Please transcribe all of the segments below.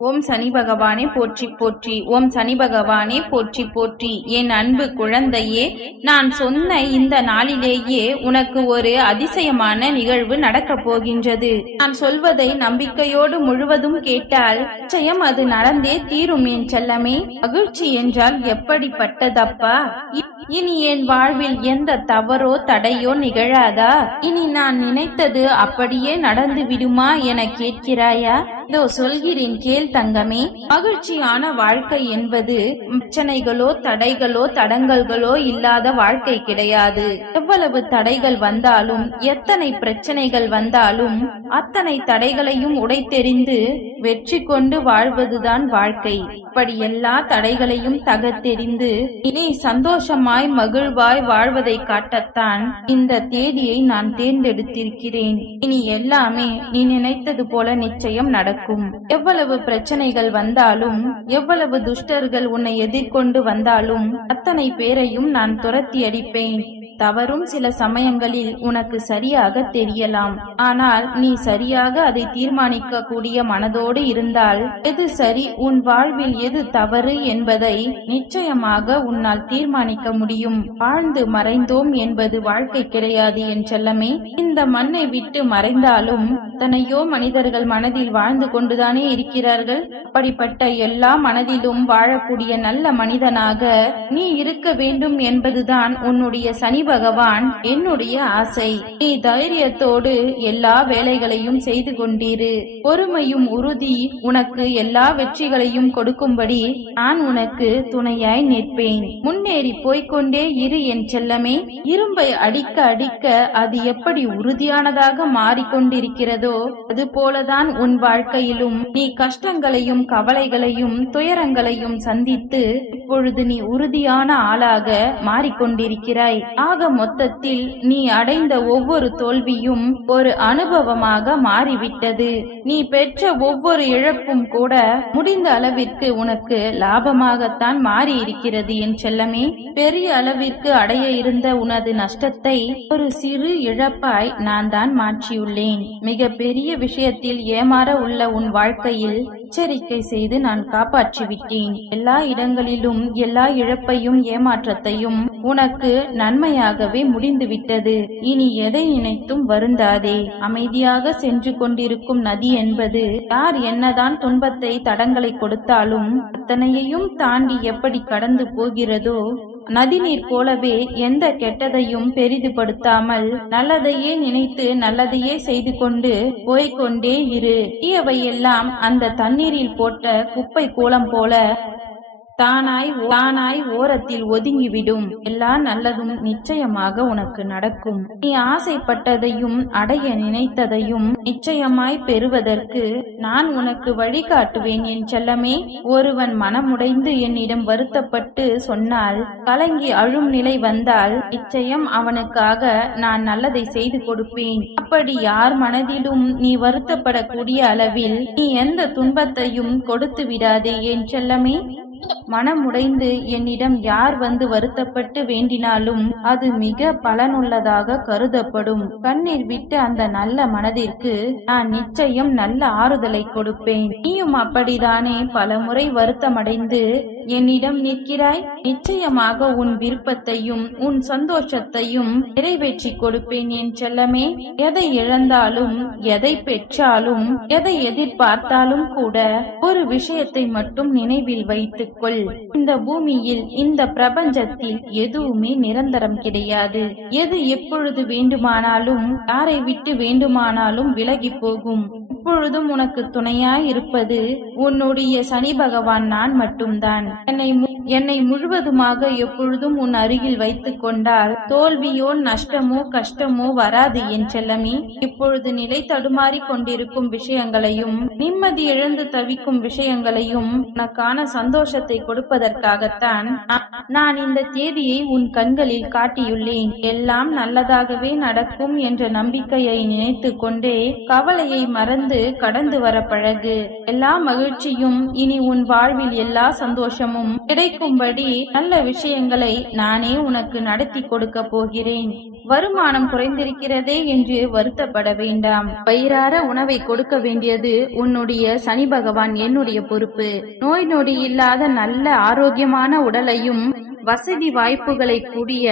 ஓம் சனி பகவானே போற்றி போற்றி. ஓம் சனி பகவானே போற்றி போற்றி. என் அன்பு குழந்தையே நான் சொன்ன இந்த நாளிலேயே உனக்கு ஒரு அதிசயமான நிகழ்வு நடக்கப் போகின்றது. நான் சொல்வதை நம்பிக்கையோடு முழுவதும் கேட்டால் நிச்சயம் அது நடந்தே தீரும் என் செல்லமே. மகிழ்ச்சி என்றால் எப்படிப்பட்டதப்பா? இனி என் வாழ்வில் எந்த தவறோ தடையோ நிகழாதா? இனி நான் நினைத்தது அப்படியே நடந்து விடுமா என கேட்கிறாயா? இதோ சொல்கிறேன் கேள் தங்கமே. மகிழ்ச்சியான வாழ்க்கை என்பது பிரச்சனைகளோ தடைகளோ தடங்கல்களோ இல்லாத வாழ்க்கை கிடையாது. எவ்வளவு தடைகள் வந்தாலும் எத்தனை பிரச்சனைகள் வந்தாலும் அத்தனை தடைகளையும் உடைத்தெறிந்து வெற்றி கொண்டு வாழ்வதுதான் வாழ்க்கை. இப்படி எல்லா தடைகளையும் தகர்த்தெறிந்து இனி சந்தோஷமாய் மகிழ்வாய் வாழ்வதை காட்டத்தான் இந்த தேதியை நான் தேர்ந்தெடுத்திருக்கிறேன். இனி எல்லாமே நீ நினைத்தது போல நிச்சயம் நடக்கும். எவ்வளவு பிரச்சனைகள் வந்தாலும் எவ்வளவு துஷ்டர்கள் உன்னை எதிர்கொண்டு வந்தாலும் அத்தனை பேரையும் நான் துரத்தி அடிப்பேன் தவறும் சில சமயங்களில் உனக்கு சரியாக தெரியலாம். ஆனால் நீ சரியாக அதை தீர்மானிக்க கூடிய மனதோடு இருந்தால் எது சரி உன் வாழ்வில் எது தவறு என்பதை நிச்சயமாக உன்னால் தீர்மானிக்க முடியும். வாழ்ந்து மறைந்தோம் என்பது வாழ்க்கை கிடையாது என் செல்லமே. இந்த மண்ணை விட்டு மறைந்தாலும் தனையோ மனிதர்கள் மனதில் வாழ்ந்து கொண்டுதானே இருக்கிறார்கள். அப்படிப்பட்ட எல்லா மனதிலும் வாழக்கூடிய நல்ல மனிதனாக நீ இருக்க வேண்டும் என்பதுதான் உன்னுடைய சனி பகவான் என்னுடைய ஆசை நீ தைரியத்தோடு எல்லா வேலைகளையும் செய்து கொண்டிரு. பொறுமையும் உறுதி உனக்கு எல்லா வெற்றிகளையும் கொடுக்கும்படி நான் உனக்கு துணையாய் நிற்பேன். முன்னேறி போய்கொண்டே இரு என் செல்லமே. இரும்பை அடிக்க அடிக்க அது எப்படி உறுதியானதாக மாறிக்கொண்டிருக்கிறதோ அது போலதான் உன் வாழ்க்கையிலும் நீ கஷ்டங்களையும் கவலைகளையும் துயரங்களையும் சந்தித்து இப்பொழுது நீ உறுதியான ஆளாக மாறிக்கொண்டிருக்கிறாய். ஆக மொத்தத்தில் நீ அடைந்த ஒவ்வொரு தோல்வியும் ஒரு அனுபவமாக மாறிவிட்டது. நீ பெற்ற ஒவ்வொரு இழப்பும் கூட முடிந்த அளவிற்கு உனக்கு லாபமாகத்தான் மாறி இருக்கிறது என் செல்லமே. பெரிய அளவிற்கு அடைய இருந்த உனது நஷ்டத்தை ஒரு சிறு இழப்பாய் நான் தான் மாற்றியுள்ளேன். மிக பெரிய விஷயத்தில் ஏமாற உள்ள உன் வாழ்க்கையில் எச்சரிக்கை செய்து நான் காப்பாற்றி விட்டேன் எல்லா இடங்களிலும் எல்லா இழப்பையும் ஏமாற்றத்தையும் உனக்கு நன்மையாகவே முடிந்துவிட்டது. இனி எதை நினைத்தும் வருந்தாதே. அமைதியாக சென்று கொண்டிருக்கும் நதி என்பது யார் என்னதான் துன்பத்தை தடங்களை கொடுத்தாலும் அத்தனையையும் தாண்டி எப்படி கடந்து போகிறதோ நதிநீர் போலவே எந்த கெட்டதையும் பெரிதுபடுத்தாமல் நல்லதையே நினைத்து நல்லதையே செய்து கொண்டு போய்க்கொண்டே இரு. தீயவையெல்லாம் அந்த தண்ணீரில் போட்ட குப்பை கோலம் போல தானாய் தானாய் ஓரத்தில் ஒதுங்கிவிடும். எல்லா நல்லதும் நிச்சயமாக உனக்கு நடக்கும். நீ ஆசைப்பட்டதையும் அடைய நினைத்ததையும் நிச்சயமாய் பெறுவதற்கு நான் உனக்கு வழிகாட்டுவேன் என் செல்லமே. ஒருவன் மனமுடைந்து என்னிடம் வருத்தப்பட்டு சொன்னால் கலங்கி அழும் நிலை வந்தால் நிச்சயம் அவனுக்காக நான் நல்லதை செய்து கொடுப்பேன். அப்படி யார் மனதிலும் நீ வருத்தப்படக்கூடிய அளவில் நீ எந்த துன்பத்தையும் கொடுத்து விடாதே என் செல்லமே. மனமுடைந்து என்னிடம் யார் வந்து வருத்தப்பட்டு வேண்டினாலும் அது மிக பலனுள்ளதாக கருதப்படும். கண்ணீர் விட்டு அந்த நல்ல மனதிற்கு நான் நிச்சயம் நல்ல ஆறுதலை கொடுப்பேன். நீயும் அப்படிதானே பலமுறை வருத்தமடைந்து என்னிடம் நிற்கிறாய்? நிச்சயமாக உன் விருப்பத்தையும் உன் சந்தோஷத்தையும் நிறைவேற்றி கொடுப்பேன் என் செல்லமே. எதை இழந்தாலும் எதை பெற்றாலும் எதை எதிர்பார்த்தாலும் கூட ஒரு விஷயத்தை மட்டும் நினைவில் வைத்து வைத்துக்கொள் இந்த பூமியில் இந்த பிரபஞ்சத்தில் எதுவுமே நிரந்தரம் கிடையாது. எது எப்பொழுது வேண்டுமானாலும் யாரை விட்டு வேண்டுமானாலும் விலகி போகும். எப்பொழுதும் உனக்கு துணையாய் இருப்பது உன்னுடைய சனி பகவான் நான் மட்டும்தான். என்னை மு- என்னை முழுவதுமாக எப்பொழுதும் உன் அருகில் வைத்துக் கொண்டால் தோல்வியோ நஷ்டமோ கஷ்டமோ வராது என் செல்லமி. இப்பொழுது நிலை தடுமாறி கொண்டிருக்கும் விஷயங்களையும் நிம்மதி இழந்து தவிக்கும் விஷயங்களையும் உனக்கான சந்தோஷத்தை கொடுப்பதற்காகத்தான் நான் இந்த தேதியை உன் கண்களில் காட்டியுள்ளேன். எல்லாம் நல்லதாகவே நடக்கும் என்ற நம்பிக்கையை நினைத்து கொண்டே கவலையை மறந்து இருந்து கடந்து வர பழகு. எல்லா மகிழ்ச்சியும் இனி உன் வாழ்வில் எல்லா சந்தோஷமும் கிடைக்கும்படி நல்ல விஷயங்களை நானே உனக்கு நடத்தி கொடுக்க போகிறேன். வருமானம் குறைந்திருக்கிறதே என்று வருத்தப்பட வேண்டாம். வயிறார உணவை கொடுக்க வேண்டியது உன்னுடைய சனி பகவான் என்னுடைய பொறுப்பு. நோய் நொடி இல்லாத நல்ல ஆரோக்கியமான உடலையும் வசதி வாய்ப்புகளை கூடிய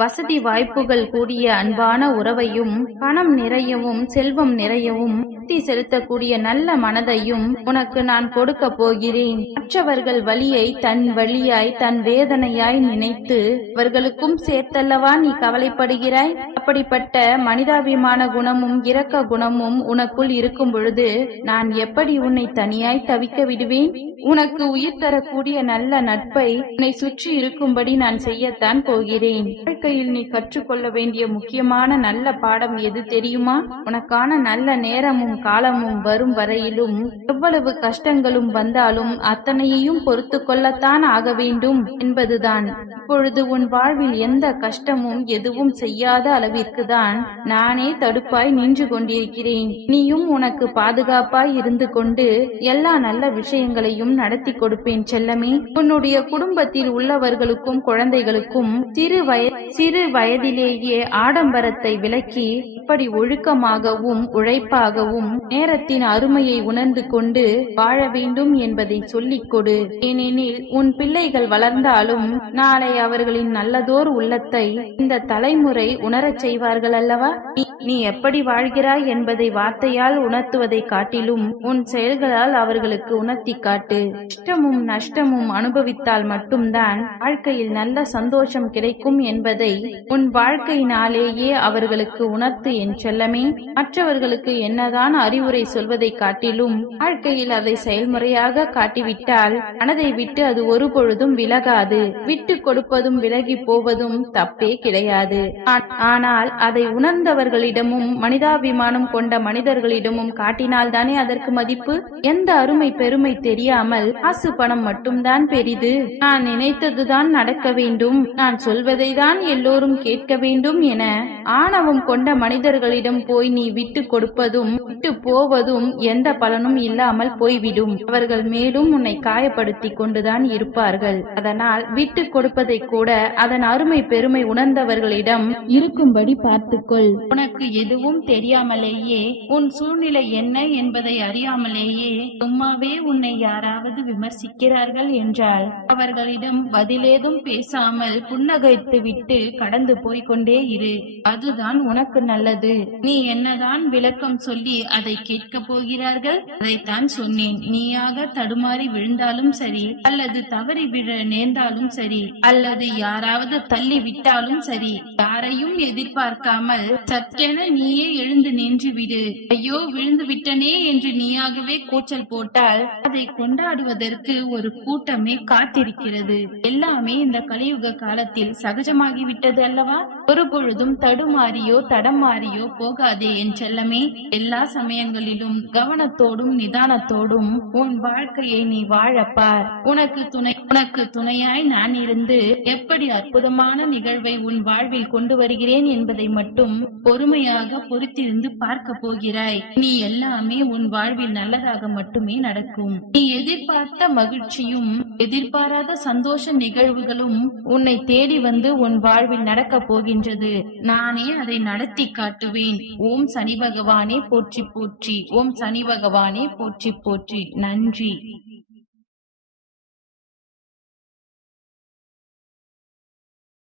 வசதி வாய்ப்புகள் கூடிய அன்பான உறவையும் பணம் நிறையவும் செல்வம் நிறையவும் புத்தி செலுத்தக்கூடிய நல்ல மனதையும் உனக்கு நான் கொடுக்க போகிறேன். மற்றவர்கள் வழியை தன் வழியாய் தன் வேதனையாய் நினைத்து அவர்களுக்கும் சேர்த்தல்லவா நீ கவலைப்படுகிறாய்? அப்படிப்பட்ட மனிதாபிமான குணமும் இரக்க குணமும் உனக்குள் இருக்கும் பொழுது நான் எப்படி உன்னை தனியாய் தவிக்க விடுவேன்? உனக்கு உயிர் தரக்கூடிய நல்ல நட்பை உன்னை சுற்றி இருக்கும்படி நான் செய்யத்தான் போகிறேன். வாழ்க்கையில் நீ கற்றுக்கொள்ள வேண்டிய முக்கியமான நல்ல பாடம் எது தெரியுமா? உனக்கான நல்ல நேரமும் காலமும் வரும் வரையிலும் எவ்வளவு கஷ்டங்களும் வந்தாலும் அத்தனையையும் பொறுத்து கொள்ளத்தான் ஆக வேண்டும் என்பதுதான். இப்பொழுது உன் வாழ்வில் எந்த கஷ்டமும் எதுவும் செய்யாத அளவில் தான் நானே தடுப்பாய் நின்று கொண்டிருக்கிறேன். நீயும் உனக்கு பாதுகாப்பாய் இருந்து கொண்டு எல்லா நல்ல விஷயங்களையும் நடத்தி கொடுப்பேன் செல்லமே. உன்னுடைய குடும்பத்தில் உள்ளவர்களுக்கும் குழந்தைகளுக்கும் சிறு வய சிறு வயதிலேயே ஆடம்பரத்தை விலக்கி இப்படி ஒழுக்கமாகவும் உழைப்பாகவும் நேரத்தின் அருமையை உணர்ந்து கொண்டு வாழ வேண்டும் என்பதை சொல்லிக் கொடு. ஏனெனில் உன் பிள்ளைகள் வளர்ந்தாலும் நாளை அவர்களின் நல்லதோர் உள்ளத்தை இந்த தலைமுறை உணரச் செய்வார்கள் அல்லவா? நீ- எப்படி வாழ்கிறாய் என்பதை வார்த்தையால் உணர்த்துவதை காட்டிலும் உன் செயல்களால் அவர்களுக்கு உணர்த்தி காட்டு. இஷ்டமும் நஷ்டமும் அனுபவித்தால் மட்டும்தான் வாழ்க்கையில் நல்ல சந்தோஷம் கிடைக்கும் என்பதை உன் வாழ்க்கையினாலேயே அவர்களுக்கு உணர்த்து என் செல்லமே. மற்றவர்களுக்கு என்னதான் அறிவுரை சொல்வதை காட்டிலும் வாழ்க்கையில் அதை செயல்முறையாக காட்டிவிட்டால் மனதை விட்டு அது ஒருபொழுதும் விலகாது. விட்டு கொடுப்பதும் விலகி போவதும் தப்பே கிடையாது. ஆனால் ஆனால் அதை உணர்ந்தவர்களிடமும் மனிதாபிமானம் கொண்ட மனிதர்களிடமும் காட்டினால்தானே அதற்கு மதிப்பு? எந்த அருமை பெருமை தெரியாமல் காசு பணம் மட்டும்தான் பெரிது. நான் நினைத்ததுதான் நடக்க வேண்டும். நான் சொல்வதை தான் எல்லோரும் கேட்க வேண்டும் என ஆணவம் கொண்ட மனிதர்களிடம் போய் நீ விட்டு கொடுப்பதும் விட்டு போவதும் எந்த பலனும் இல்லாமல் போய்விடும். அவர்கள் மேலும் உன்னை காயப்படுத்தி கொண்டுதான் இருப்பார்கள். அதனால் விட்டு கொடுப்பதை கூட அதன் அருமை பெருமை உணர்ந்தவர்களிடம் இருக்கும் இருக்கும்படி பார்த்துக்கொள். உனக்கு எதுவும் தெரியாமலேயே உன் சூழ்நிலை என்ன என்பதை அறியாமலேயே சும்மாவே உன்னை யாராவது விமர்சிக்கிறார்கள் என்றால் அவர்களிடம் பதிலேதும் பேசாமல் புன்னகைத்து விட்டு கடந்து போய்க் கொண்டே இரு. அதுதான் உனக்கு நல்லது. நீ என்னதான் விளக்கம் சொல்லி அதை கேட்க போகிறார்கள்? அதைத்தான் சொன்னேன். நீயாக தடுமாறி விழுந்தாலும் சரி அல்லது தவறி விழ நேர்ந்தாலும் சரி அல்லது யாராவது தள்ளி விட்டாலும் சரி யாரையும் எதிர் பார்க்காமல் சற்றென நீயே எழுந்து நின்று விடு. ஐயோ விழுந்து விட்டனே என்று நீயாகவே கூச்சல் போட்டால் அதை கொண்டாடுவதற்கு ஒரு கூட்டமே காத்திருக்கிறது. எல்லாமே இந்த கலியுக காலத்தில் சகஜமாகிவிட்டது அல்லவா? ஒரு பொழுதும் தடுமாறியோ தடமாறியோ போகாதே என் செல்லமே. எல்லா சமயங்களிலும் கவனத்தோடும் நிதானத்தோடும் உன் வாழ்க்கையை நீ வாழப்பார். உனக்கு துணை உனக்கு துணையாய் நான் இருந்து எப்படி அற்புதமான நிகழ்வை உன் வாழ்வில் கொண்டு வருகிறேன் என்பதை மட்டும் பொறுமையாக பொறுத்திருந்து பார்க்க போகிறாய். நீ எல்லாமே உன் வாழ்வில் நல்லதாக மட்டுமே நடக்கும். நீ எதிர்பார்த்த மகிழ்ச்சியும் எதிர்பாராத சந்தோஷ நிகழ்வுகளும் உன்னை தேடி வந்து உன் வாழ்வில் நடக்கப் போகின்றது. நானே அதை நடத்தி காட்டுவேன். ஓம் சனி பகவானே போற்றி போற்றி. ஓம் சனி பகவானே போற்றி போற்றி. நன்றி.